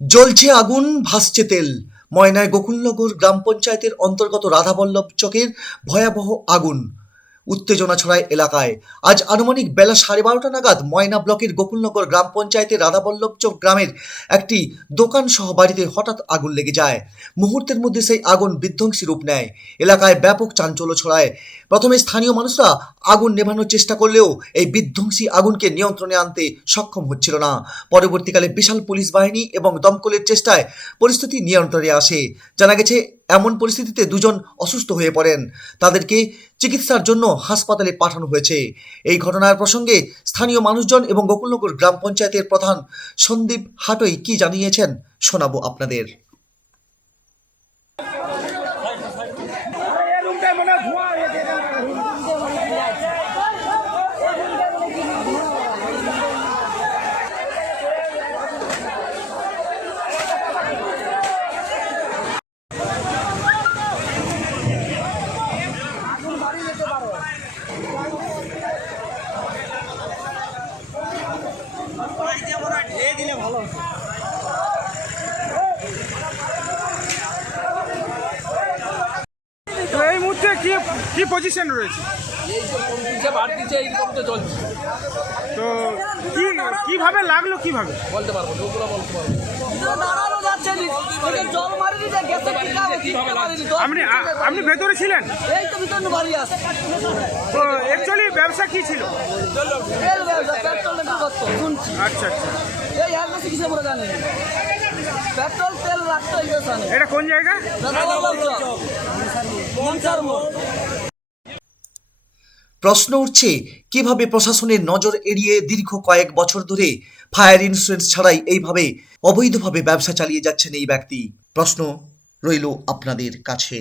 জ্বলছে আগুন, ভাসছে তেল। ময়নায় গোকুলনগর গ্রাম পঞ্চায়েতের অন্তর্গত রাধাবল্লভ চকের ভয়াবহ আগুন। উত্তেজনা ছড়ায় এলাকায়। আজ আনুমানিক বেলা 12:30 নাগাদ ময়না ব্লকের গোকুলনগর গ্রাম পঞ্চায়েতের রাধাবল্লভ চক গ্রামের একটি দোকান সহ বাড়িতে হঠাৎ আগুন লেগে যায়। মুহূর্তের মধ্যে সেই আগুন বিধ্বংসী রূপ নেয়। এলাকায় ব্যাপক চাঞ্চল্য ছড়ায়। প্রথমে স্থানীয় মানুষরা আগুন নেভানোর চেষ্টা করলেও এই বিধ্বংসী আগুনকে নিয়ন্ত্রণে আনতে সক্ষম হচ্ছিল না। পরবর্তীকালে বিশাল পুলিশ বাহিনী এবং দমকলের চেষ্টায় পরিস্থিতি নিয়ন্ত্রণে আসে। জানা গেছে, এমন পরিস্থিতিতে দুজন অসুস্থ হয়ে পড়েন। তাদেরকে চিকিৎসার জন্য হাসপাতালে পাঠানো হয়েছে। এই ঘটনার প্রসঙ্গে স্থানীয় মানুষজন এবং গোকুলনগর গ্রাম পঞ্চায়েতের প্রধান সন্দীপ হাটই কি জানিয়েছেন শোনাবো আপনাদের। তো এই মুহূর্তে কি কি পজিশন রয়েছে? এই যে কমছে বাড়তিছে এইরকম তো চলছে। তো কি কিভাবে লাগলো, কিভাবে বলতে পারবো না, ওগুলো বলতে পারবো না। আপনি ভেতরে ছিলেন? এই তো ভিতরে বাড়ি আসে। তো অ্যাকচুয়ালি ব্যবসা কি ছিল? তেল ব্যবসা, পেট্রোল করতো শুনছি। আচ্ছা আচ্ছা, এই আর বেশি কিছু আমরা জানি না। পেট্রোল তেল রাখতো এই জানি। এটা কোন জায়গা? প্রশ্ন উঠছে, কিভাবে প্রশাসনের নজর এড়িয়ে দীর্ঘ কয়েক বছর ধরে ফায়ার ইন্স্যুরেন্স ছাড়াই এইভাবে অবৈধভাবে ব্যবসা চালিয়ে যাচ্ছেন এই ব্যক্তি। প্রশ্ন রইল আপনাদের কাছে।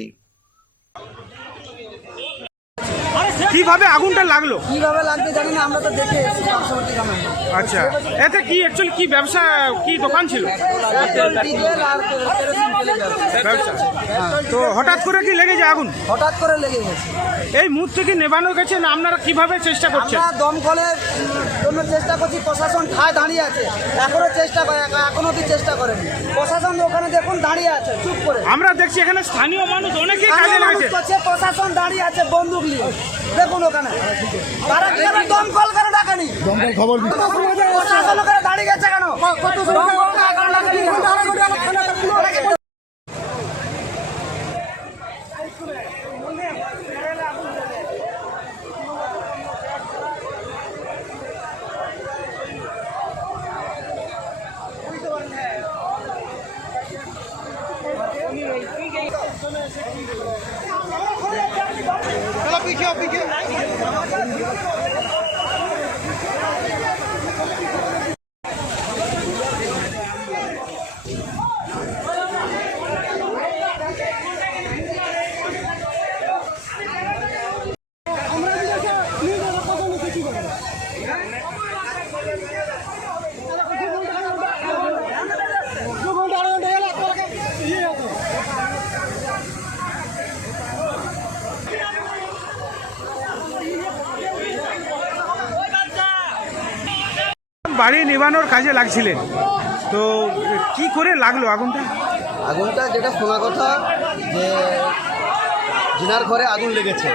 কিভাবে আগুনটা লাগলো? কিভাবে লাগবে জানি না, আমরা তো দেখে এসেছি পার্শ্ববর্তী গ্রামে। আচ্ছা, এতে কি অ্যাকচুয়ালি কি ব্যবসা, কি দোকান ছিল? পেট্রোল ডিজেল আর কেরোসিন তেলের ব্যবসা। তো হঠাৎ করে কি লেগে যায় আগুন? হঠাৎ করে লেগে গেছে। এই মুহূর্তে কি নেভানো গেছে না আপনারা কিভাবে চেষ্টা করছেন? আমরা দমকলের জন্য চেষ্টা করছি, প্রশাসন ঠায় দাঁড়িয়ে আছে, এখনো চেষ্টা করে, এখনো কি চেষ্টা করেনি। প্রশাসন ওখানে দেখুন দাঁড়িয়ে আছে চুপ করে। আমরা দেখছি এখানে স্থানীয় মানুষ অনেকেই কাজে লেগেছে। প্রশাসন দাঁড়িয়ে আছে বন্দুক নিয়ে, দেখুন ওখানে। তারা কি করে দমকল করে ডাকেনি? খবর প্রশাসন ওখানে দাঁড়িয়ে গেছে কেন? দমকলকে এখনো ডাকেনি কেন? বাড়ি নিবানোর কাজে লাগছিলেন, তো কি করে লাগলো আগুনটা? আগুনটা যেটা শোনা কথা যে জিনার ঘরে আগুন লেগেছে,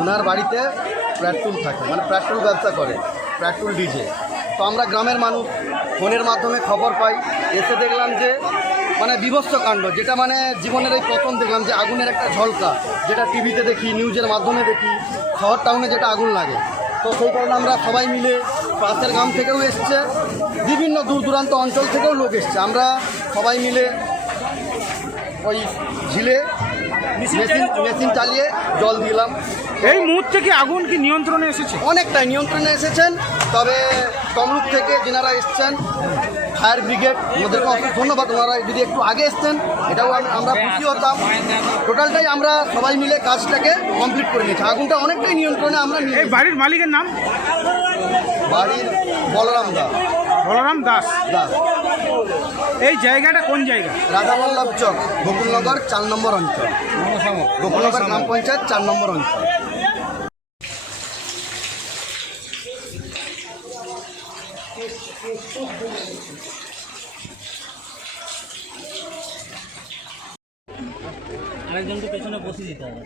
ওনার বাড়িতে পেট্রোল থাকে, মানে পেট্রোল ব্যবসা করে, পেট্রোল ডিজেল। তো আমরা গ্রামের মানুষ ফোনের মাধ্যমে খবর পাই, এসে দেখলাম যে মানে বিভৎস কাণ্ড, যেটা মানে জীবনের এই প্রথম দেখলাম যে আগুনের একটা ঝলকা, যেটা টিভিতে দেখি, নিউজের মাধ্যমে দেখি, শহর টাউনে যেটা আগুন লাগে। তো সেই কারণে আমরা সবাই মিলে, পাশের গ্রাম থেকেও এসছে, বিভিন্ন দূর দূরান্ত অঞ্চল থেকেও লোক এসছে, আমরা সবাই মিলে ওই ঝিলে মেশিন চালিয়ে জল দিলাম। এই মুহূর্তে কি আগুন কি নিয়ন্ত্রণে এসেছে? অনেকটাই নিয়ন্ত্রণে এসেছেন, তবে তমলুক থেকে যিনারা এসছেন, ফায়ার ব্রিগেড, ওদেরকে অনেক ধন্যবাদ। ওনারা যদি একটু আগে এসছেন এটাও আমরা খুশি হতাম। টোটালটাই আমরা সবাই মিলে কাজটাকে কমপ্লিট করে নিয়েছি। আগুনটা অনেকটাই নিয়ন্ত্রণে আমরা নিয়ে। এই বাড়ির মালিকের নাম? বাড়ির বলরাম দাস। বলরাম দাস। এই জায়গাটা কোন জায়গা? রাধাবল্লভ চক, গোকুলনগর 4 নম্বর অঞ্চল, গোকুলনগর গ্রাম পঞ্চায়েত 4 নম্বর অঞ্চল। আরেকজনকে পেছনে বসিয়ে দিতে হবে।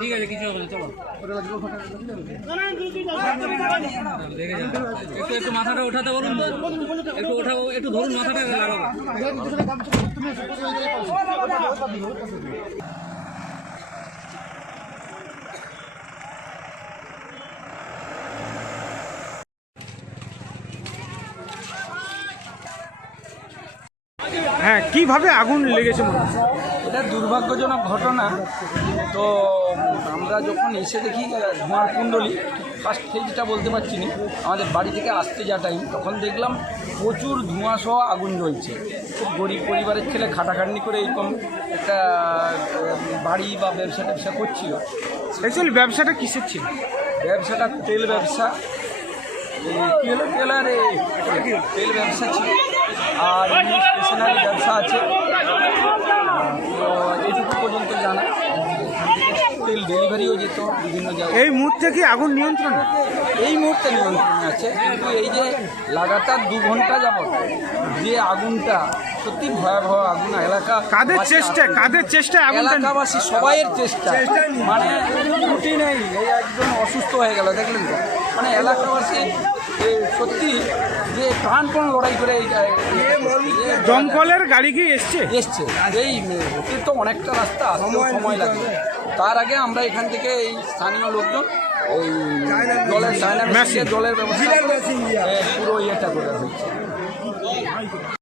ঠিক আছে, কিছু হবে না, চলো দেখে যান। একটু মাথাটা ওঠাতে বলুন তো, একটু ওঠাও, একটু ধরুন মাথাটা লাগাবো। হ্যাঁ, কিভাবে আগুন লেগেছে মনে হয়? এটা দুর্ভাগ্যজনক ঘটনা। তো আমরা যখন এসে দেখি ধোঁয়ার কুণ্ডলী, ফার্স্ট ফেজটা বলতে পারছি না, আমাদের বাড়ি থেকে আসতে যা টাইম, তখন দেখলাম প্রচুর ধোঁয়া সহ আগুন জ্বলছে। খুব গরিব পরিবারের ছেলে খাটাখাটনি করে এরকম একটা বাড়ি বা ব্যবসা ট্যাবসা করছিল। অ্যাকচুয়ালি ব্যবসাটা কিসের ছিল? ব্যবসাটা তেল ব্যবসা, কী হলো টেলারে তেল ব্যবসা ছিল, আর স্টেশনারি ব্যবসা আছে। তো এইটুকু পর্যন্ত জানা। তেল ডেলিভারিও যেত বিভিন্ন জায়গায়। এই মুহূর্তে কি আগুন নিয়ন্ত্রণ? এই মুহূর্তে নিয়ন্ত্রণে আছে, কিন্তু এই যে লাগাতার 2 ঘন্টা যাবত যে আগুনটা, সত্যি ভয়াবহ আগুন। এলাকা কাদের চেষ্টায় আগুনটা? এলাকাবাসী সবাইয়ের চেষ্টা, মানে ত্রুটি নেই। এই একজন অসুস্থ হয়ে গেল, দেখলেন তো, মানে এলাকাবাসী সত্যি যে প্রাণপণ লড়াই করে দমকলের গাড়ি কি এসছে? এসছে। এই ওটির তো অনেকটা রাস্তা, আসতেও সময় লাগে। তার আগে আমরা এখান থেকে এই স্থানীয় লোকজন এই জলের ডায়নামিক জলের ব্যবস্থা করে পুরো ইয়েটা করে হয়েছে।